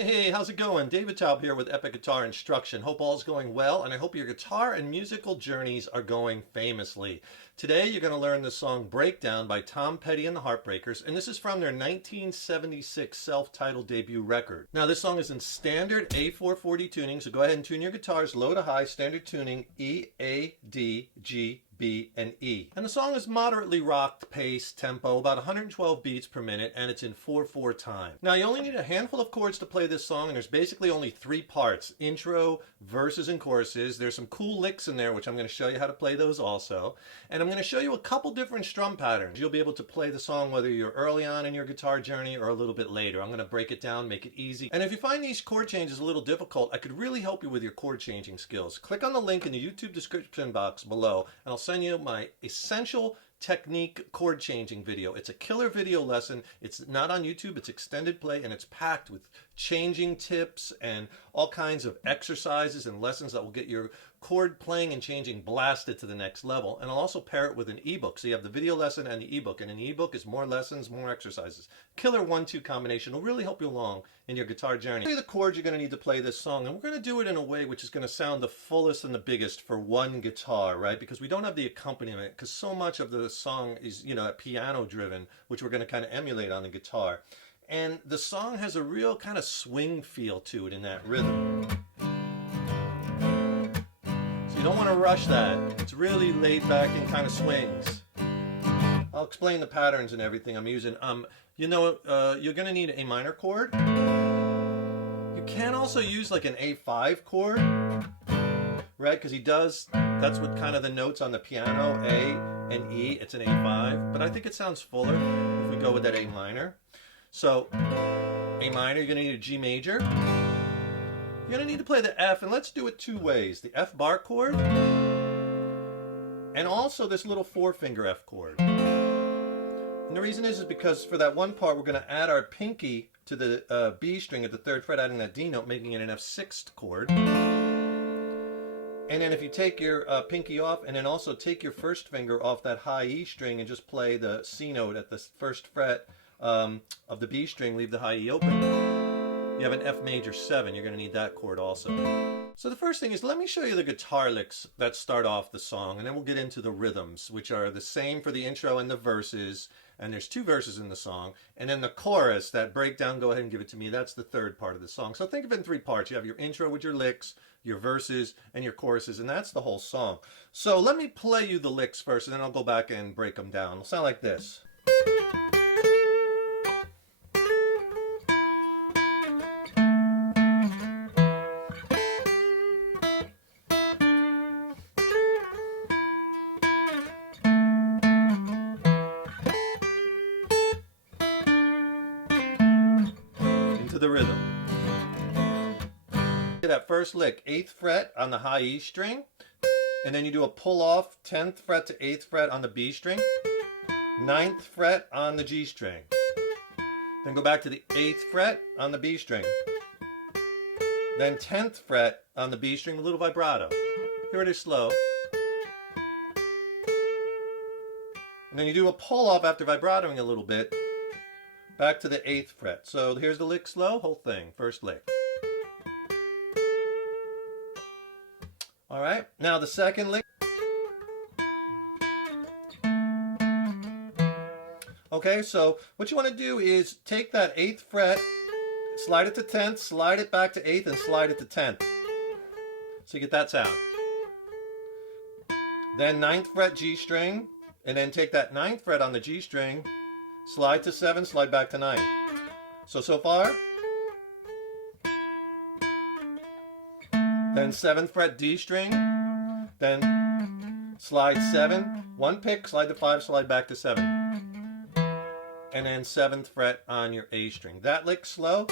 Hey, how's it going? David Taub here with Epic Guitar Instruction. Hope all's going well, and I hope your guitar and musical journeys are going famously. Today you're going to learn the song Breakdown by Tom Petty and the Heartbreakers, and this is from their 1976 self-titled debut record. Now this song is in standard A440 tuning, so go ahead and tune your guitars low to high, standard tuning E, A, D, G, B, and E. And the song is moderately rocked pace, tempo, about 112 beats per minute, and it's in 4/4 time. Now you only need a handful of chords to play this song, and there's basically only three parts: intro, verses, and choruses. There's some cool licks in there, which I'm going to show you how to play those also. And I'm going to show you a couple different strum patterns. You'll be able to play the song whether you're early on in your guitar journey or a little bit later. I'm going to break it down, make it easy. And if you find these chord changes a little difficult, I could really help you with your chord changing skills. Click on the link in the YouTube description box below, and I'll send you my essential technique chord changing video. It's a killer video lesson. It's not on YouTube, it's extended play, and it's packed with changing tips and all kinds of exercises and lessons that will get your chord playing and changing blasted to the next level. And I'll also pair it with an ebook. So you have the video lesson and the ebook, and an ebook is more lessons, more exercises. Killer 1-2 combination will really help you along in your guitar journey. I'll tell you the chords you're going to need to play this song, and we're going to do it in a way which is going to sound the fullest and the biggest for one guitar, right? Because we don't have the accompaniment, because so much of the song is, piano driven, which we're going to kind of emulate on the guitar. And the song has a real kind of swing feel to it in that rhythm. So you don't want to rush that. It's really laid back and kind of swings. I'll explain the patterns and everything I'm using. You're going to need a minor chord. You can also use like an A5 chord, right? Because that's what kind of the notes on the piano, A and E, it's an A5. But I think it sounds fuller if we go with that A minor. So, A minor, you're going to need a G major. You're going to need to play the F, and let's do it two ways. The F bar chord, and also this little 4-finger F chord. And the reason is because for that one part, we're going to add our pinky to the B string at the 3rd fret, adding that D note, making it an F6 chord. And then if you take your pinky off, and then also take your 1st finger off that high E string and just play the C note at the 1st fret of the B string, leave the high E open, you have an F major 7. You're going to need that chord also. So the first thing is, let me show you the guitar licks that start off the song, and then we'll get into the rhythms, which are the same for the intro and the verses. And there's 2 verses in the song. And then the chorus, that breakdown, go ahead and give it to me, that's the 3rd part of the song. So think of it in 3 parts. You have your intro with your licks, your verses, and your choruses, and that's the whole song. So let me play you the licks first, and then I'll go back and break them down. It'll sound like this. Into the rhythm. That first lick, 8th fret on the high E string, and then you do a pull off 10th fret to 8th fret on the B string, 9th fret on the G string, then go back to the 8th fret on the B string, then 10th fret on the B string with a little vibrato. Here it is slow. And then you do a pull off after vibratoing a little bit, back to the 8th fret. So here's the lick slow, whole thing, first lick. All right, now the second lick. Okay, so what you want to do is take that 8th fret, slide it to 10th, slide it back to 8th, and slide it to 10th. So you get that sound. Then 9th fret G string, and then take that 9th fret on the G string, slide to 7, slide back to 9. So far. Then 7th fret D string, then slide 7, 1 pick, slide to 5, slide back to 7. And then 7th fret on your A string. That lick slow.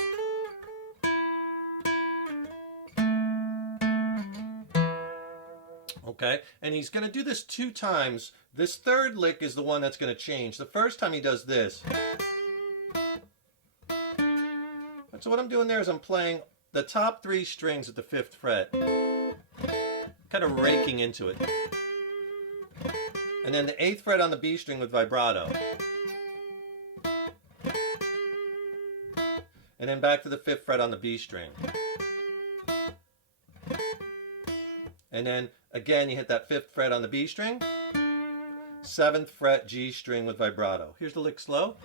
Okay, and he's going to do this 2 times. This 3rd lick is the one that's going to change. The first time he does this. And so what I'm doing there is I'm playing the top 3 strings at the 5th fret, kind of raking into it. And then the 8th fret on the B string with vibrato. and then back to the 5th fret on the B string. And then again you hit that 5th fret on the B string, 7th fret G string with vibrato. Here's the lick slow.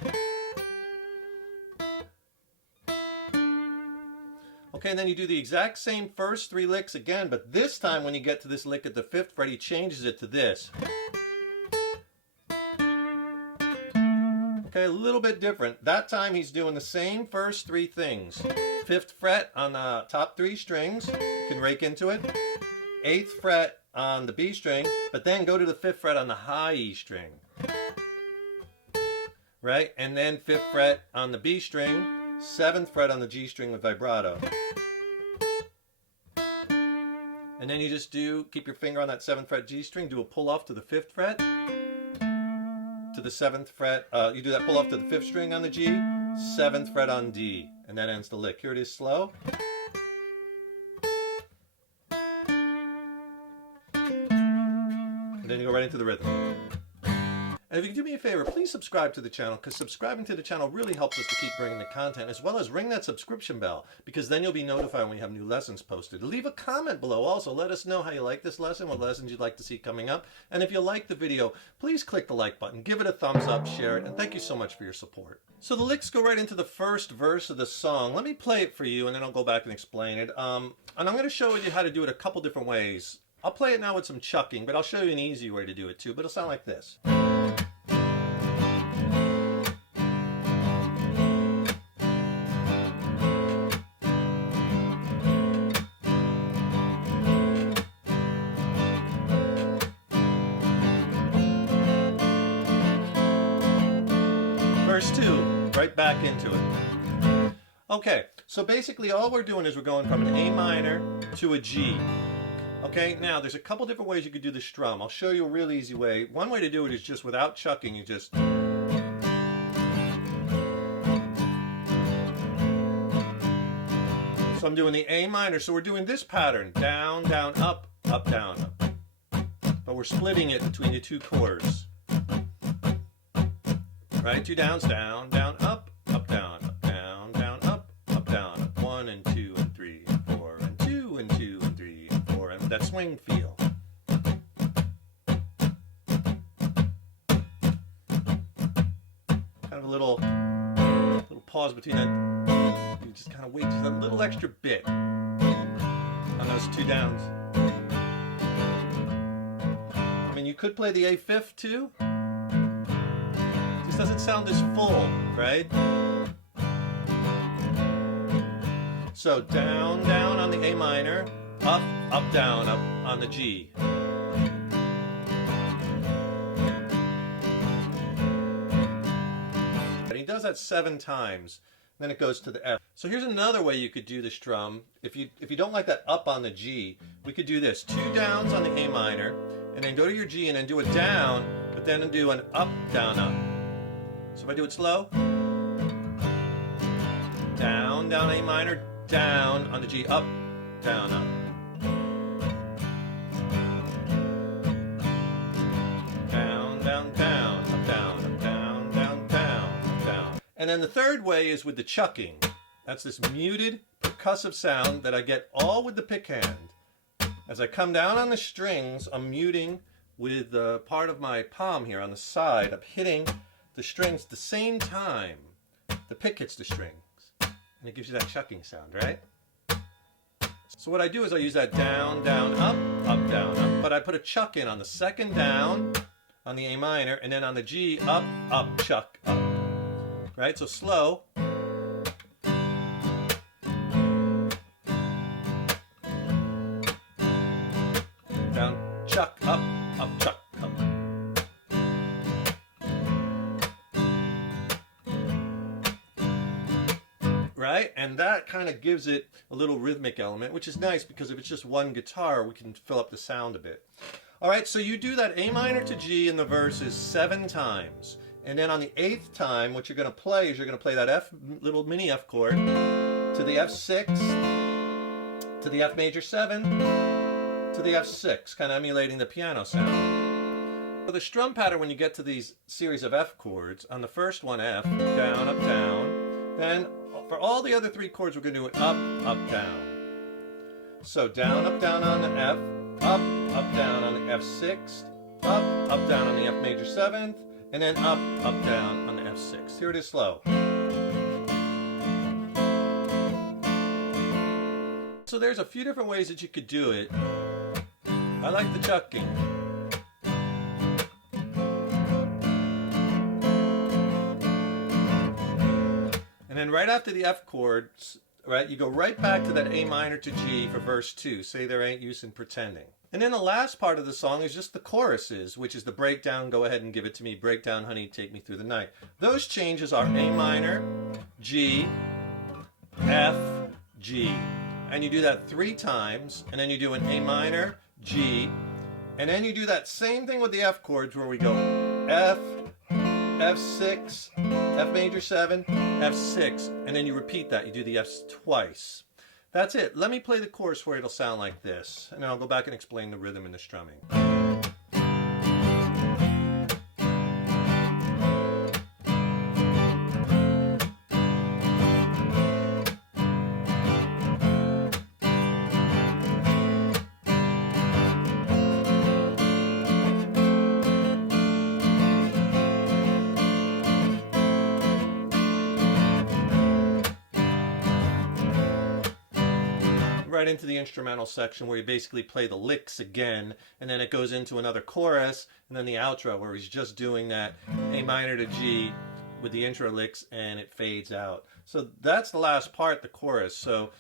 Okay, and then you do the exact same first 3 licks again, but this time when you get to this lick at the 5th fret, he changes it to this. Okay, a little bit different. That time he's doing the same first 3 things. 5th fret on the top 3 strings, you can rake into it. 8th fret on the B string, but then go to the 5th fret on the high E string. Right? And then 5th fret on the B string, 7th fret on the G string with vibrato. And then you just keep your finger on that 7th fret G string, do a pull off to the 5th fret, to the 7th fret, you do that pull off to the 5th string on the G, 7th fret on D, and that ends the lick. Here it is slow. And then you go right into the rhythm. And if you can do me a favor, please subscribe to the channel, because subscribing to the channel really helps us to keep bringing the content, as well as ring that subscription bell, because then you'll be notified when we have new lessons posted. Leave a comment below also. Let us know how you like this lesson, what lessons you'd like to see coming up. And if you like the video, please click the like button, give it a thumbs up, share it, and thank you so much for your support. So the licks go right into the first verse of the song. Let me play it for you, and then I'll go back and explain it. And I'm going to show you how to do it a couple different ways. I'll play it now with some chucking, but I'll show you an easy way to do it too, but it'll sound like this. Verse 2, right back into it. Okay, so basically all we're doing is we're going from an A minor to a G. Okay, now there's a couple different ways you could do the strum. I'll show you a real easy way. One way to do it is just without chucking, you just... So I'm doing the A minor, so we're doing this pattern. Down, down, up, down, up. But we're splitting it between the 2 chords. Right, 2 downs, down, down, up, down, down, down, up, down, up. 1 and 2 and 3 and 4 and 2 and 2 and 3 and 4, and that swing feel. Kind of a little pause between that. You just kind of wait just a little extra bit on those 2 downs. I mean, you could play the A5 too. This doesn't sound as full, right? So down, down on the A minor, up, down, up on the G. And he does that 7 times. Then it goes to the F. So here's another way you could do the strum. If you don't like that up on the G, we could do this. 2 downs on the A minor, and then go to your G and then do a down, but then do an up, down, up. So if I do it slow, down, down, A minor, down on the G, up, down, up. Down, down, down, up, down, up, down, down, down, up, down. And then the third way is with the chucking. That's this muted percussive sound that I get all with the pick hand. As I come down on the strings, I'm muting with the part of my palm here on the side. I'm hitting the strings at the same time the pick hits the strings, and it gives you that chucking sound, right? So what I do is I use that down, down, up, down, up, but I put a chuck in on the second down on the A minor, and then on the G, up, chuck, up, right? So slow. Down, chuck, up, chuck. Right? And that kind of gives it a little rhythmic element, which is nice because if it's just one guitar, we can fill up the sound a bit. All right, so you do that A minor to G in the verses 7 times. And then on the 8th time, what you're going to play is you're going to play that F, little mini F chord, to the F6, to the F major 7, to the F6, kind of emulating the piano sound. For the strum pattern, when you get to these series of F chords, on the first one, F, down, up, down, then For all the other three chords, we're going to do it up, up, down. So down, up, down on the F, up, down on the F6, up, down on the F major 7th, and then up, down on the F6. Here it is slow. So there's a few different ways that you could do it. I like the chucking. And then right after the F chords, right, you go right back to that A minor to G for verse 2. Say there ain't use in pretending. And then the last part of the song is just the choruses, which is the breakdown, go ahead and give it to me, breakdown, honey, take me through the night. Those changes are A minor, G, F, G. And you do that 3 times, and then you do an A minor, G, and then you do that same thing with the F chords where we go F, F6, F major 7, F6, and then you repeat that. You do the Fs twice. That's it. Let me play the chorus where it'll sound like this, and then I'll go back and explain the rhythm and the strumming. Right into the instrumental section where you basically play the licks again, and then it goes into another chorus, and then the outro where he's just doing that A minor to G with the intro licks, and it fades out. So that's the last part, the chorus. So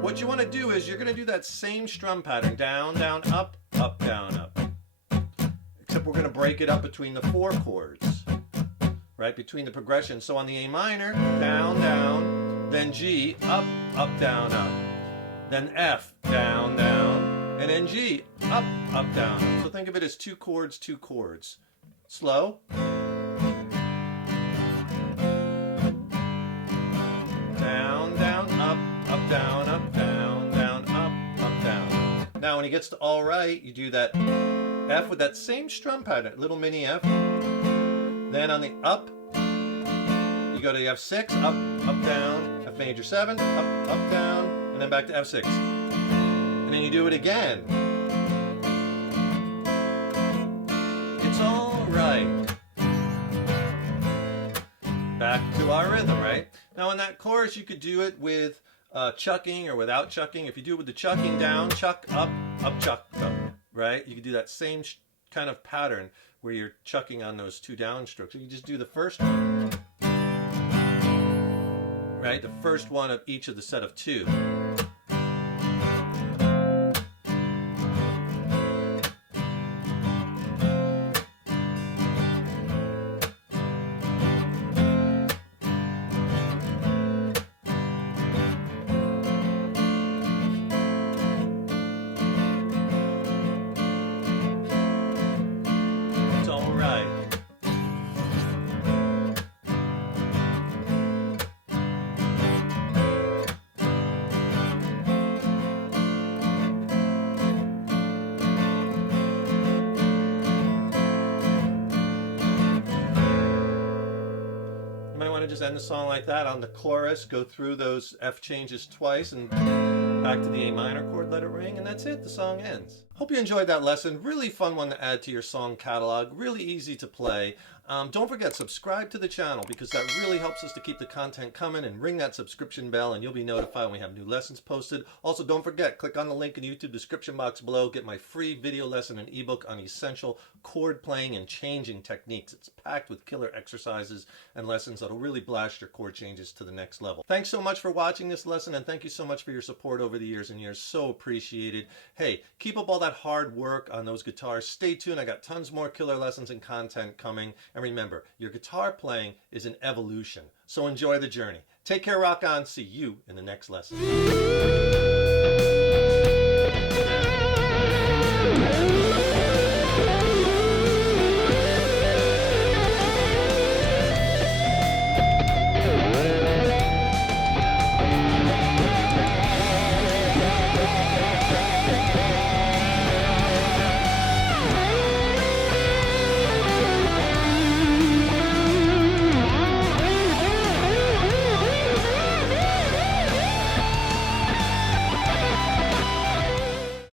what you want to do is you're going to do that same strum pattern, down, down, up, down, up. Except we're going to break it up between the 4 chords, right, between the progressions. So on the A minor, down, down, then G, up, down, up. Then F, down, down, and then G, up, down. So think of it as 2 chords, 2 chords. Slow. Down, down, up, down, down, down, up, down. Now when he gets to all right, you do that F with that same strum pattern, little mini F. Then on the up, you go to the F6, up, down, F major 7, up, down, and then back to F6. And then you do it again. It's all right. Back to our rhythm, right? Now in that chorus, you could do it with chucking or without chucking. If you do it with the chucking down, chuck, up, chuck, up, right? You could do that same kind of pattern where you're chucking on those 2 down strokes. So you just do the first one, right? The first one of each of the set of 2. It's all right. Just end the song like that on the chorus, go through those F changes twice and back to the A minor chord, let it ring, and that's it, the song ends. Hope you enjoyed that lesson. Really fun one to add to your song catalog, really easy to play. Don't forget, subscribe to the channel because that really helps us to keep the content coming, and ring that subscription bell and you'll be notified when we have new lessons posted. Also, don't forget, click on the link in the YouTube description box below, get my free video lesson and ebook on essential chord playing and changing techniques. It's packed with killer exercises and lessons that'll really blast your chord changes to the next level. Thanks so much for watching this lesson, and thank you so much for your support over the years and years. So appreciated. Hey, keep up all that hard work on those guitars. Stay tuned. I got tons more killer lessons and content coming. And remember, your guitar playing is an evolution. So enjoy the journey. Take care, rock on. See you in the next lesson.